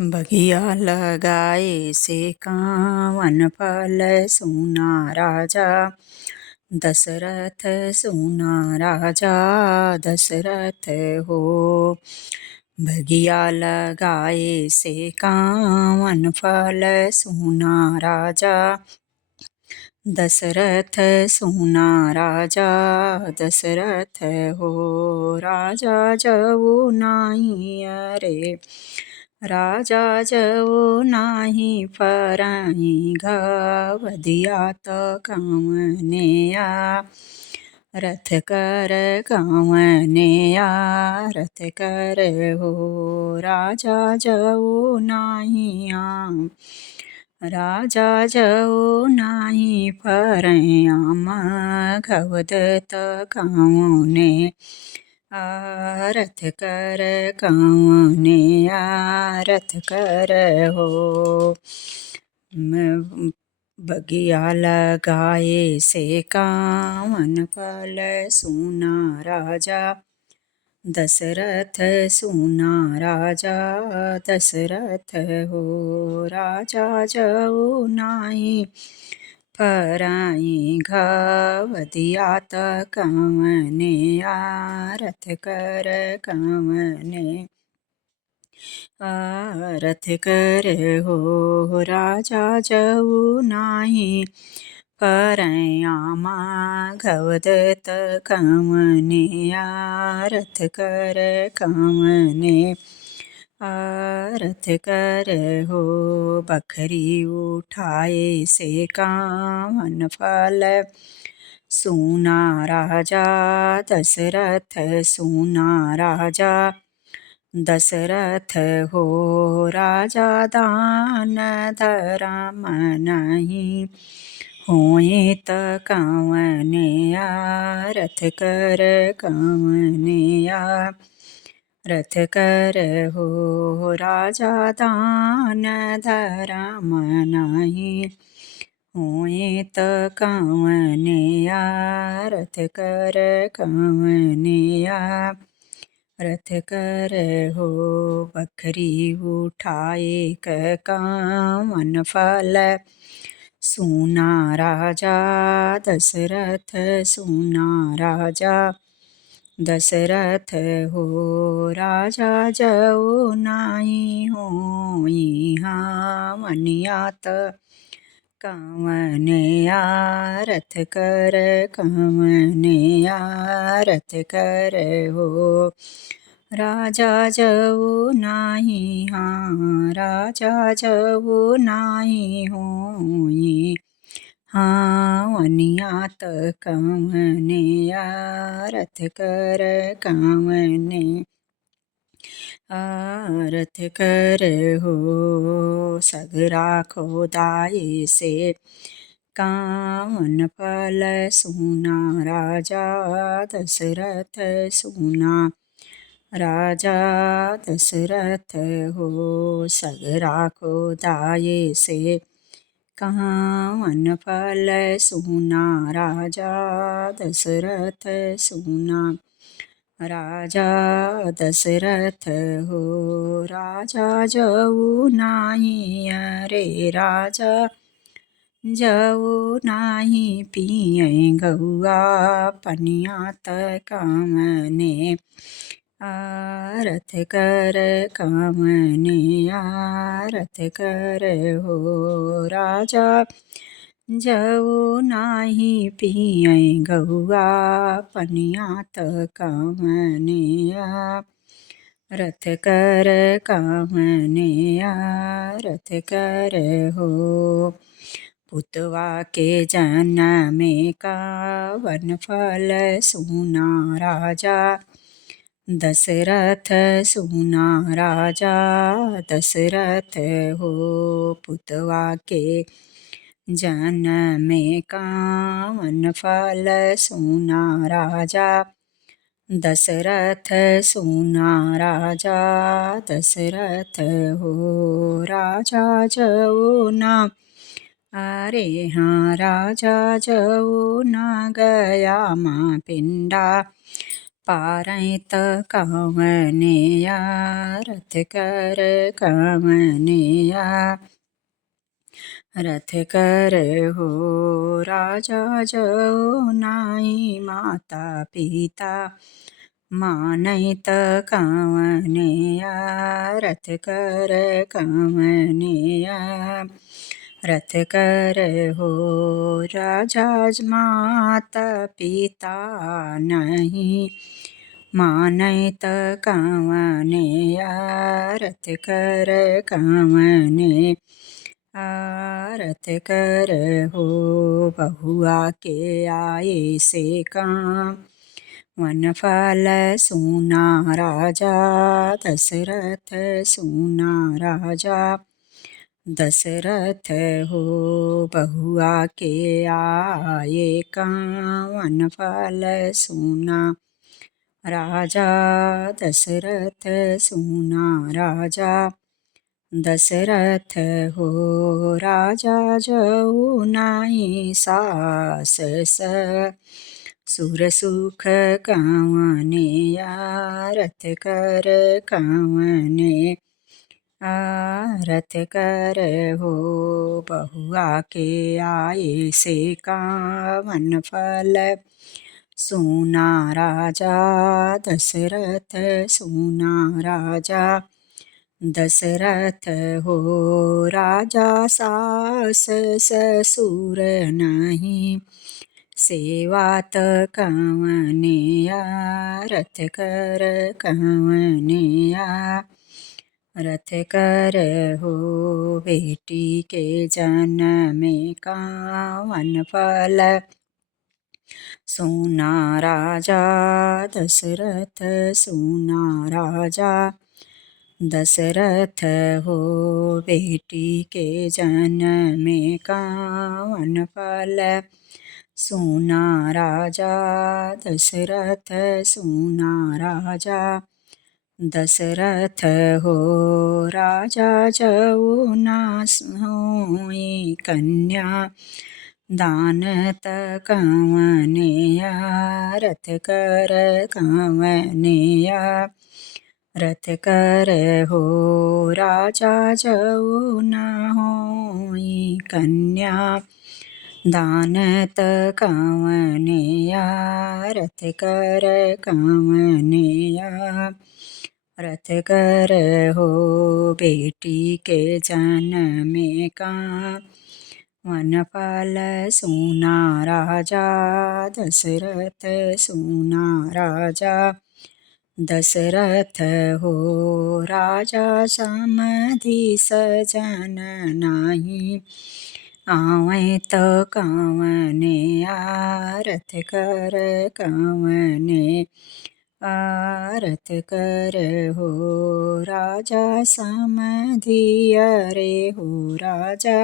बगिया लगाए से कावन फल सुना राजा दशरथ सुना राजा दशरथ हो। बगिया लगाए से कावन फल सुना राजा दशरथ सुना राजा दशरथ हो। राजा जऊ नाही अरे राजा जऊ नाही फराई घवदियात कामनेया रथ कर कामनेया रथ कर हो। राजा जऊ नाही राजा जऊ नाही फरयाम घवदत कामने रथ कर कामने रथ कर हो। बगिया लगाए से कावन फल सुना राजा दशरथ सुना राजा दशरथ हो। राजा जऊ नाही फराई घवदियात कामने रथ कर कामने रथ कर हो। राजा जऊ नाही फरयामा घवदत कामने रथ कर कामने रथ कर हो। बखरी उठाए से कावन फल सुना राजा दशरथ सुना राजा दशरथ हो। राजा दान धर्म नहीं होए त कामने रथ कर कामने रथ कर हो। राजा दान धर्म नहीं होए त कामने रथ कर कामने रथ कर हो। बखरी उठाए कावन फल सुना राजा दशरथ सुना राजा दशरथ हो। राजा जऊ नाही होई हावनियात कामने रथ कर कामने रथ कर हो। राजा जऊ नाही राजा जऊ नाही होई हावनियात कामने रथ कर कामने रथ कर हो। सगरा खोदाए से कावन फल सुना राजा दशरथ सुना राजा दशरथ हो। सगरा खोदाए से कावन फल सुना राजा दशरथ सुना राजा दशरथ हो। राजा जऊ नाही अरे राजा जऊ नाही पिए गौआ पनियात कामने रथ कर कामने रथ कर हो। राजा जऊ नाही पिए गौआ पनियात कामने रथ कर कामने रथ कर हो। पुतवा के जन्मे कावन फल सुना राजा दशरथ सुना राजा दशरथ हो। पुतवा के जन्मे कावन फल सुना राजा दशरथ सुना राजा दशरथ हो। राजा जऊ ना अरे राजा जऊ ना गया माँ पिंडा पारैत कवनेया रथ कर कवनेया रथ कर हो राजा जो नाई माता पिता मानैत कवनेया रथ कर कवनेया रथ कर हो राजा माता पिता नहीं मानैत कवनेया रथ कर कवने रथ कर हो बहुआ के आए से काम वन फल सुना राजा दशरथ सुना राजा दशरथ हो बहुआ के आए काम वन फल सुना राजा दशरथ सुना राजा दशरथ हो राजा जऊ नाई सास सुर सुख कवनेया रथ कर कवने रथ कर हो बहुआ के आए से कावन फल सुना राजा दशरथ सुना राजा दशरथ हो राजा सास ससुर नहीं सेवात कवनेया रथ कर कवनेया रथ कर हो बेटी के जन्म कावन फल सुना राजा दशरथ सुना राजा दशरथ हो बेटी के जन्म कावन फल सुना राजा दशरथ सुना राजा दशरथ हो राजा जऊ ना होई कन्या दानत कवनेया रथ कर कवनेया रथ कर हो राजा जऊ न होई कन्या दानत कवनेया रथ कर कवनेया रथ कर हो बेटी के जन्म का वन फल सुना राजा दशरथ सुना राजा दशरथ हो राजा समधि सजन नाही आवे तो कवने रथ कर कवने रथ कर हो राजा समधि अरे हो राजा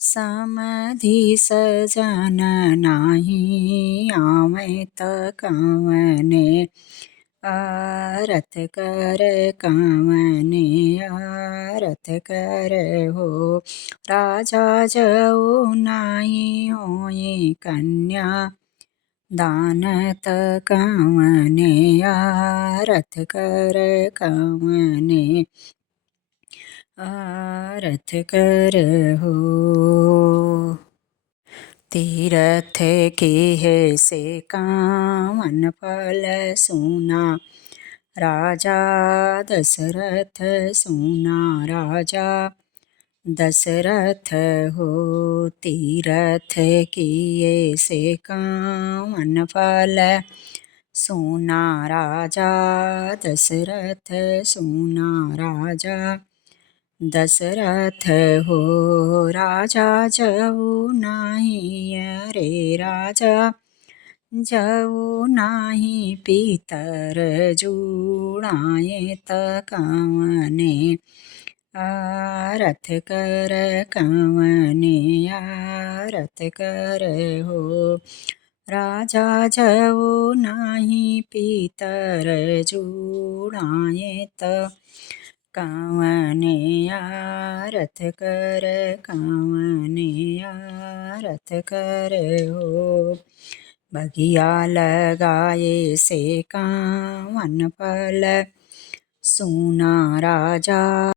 समधि सजन नाही आवे तो कवने रथ कर कवने रथ कर हो राजा जऊ नाई होई कन्या दानत कवने रथ कर कवने रथ कर हो तीरथ के है से कावन फल सुना राजा दशरथ सुना राजा दशरथ हो तीरथ किए से कावन फल सुना राजा दशरथ सुना राजा दशरथ हो राजा जऊ नाही रे राजा जऊ नाही पितर जुड़ाए त कवने रथ कर कवने रथ कर हो राजा जऊ नाही पितर जुड़ाए त कवने रथ कर कवने रथ कर हो बगिया लगाए से कावन फल, सूना राजा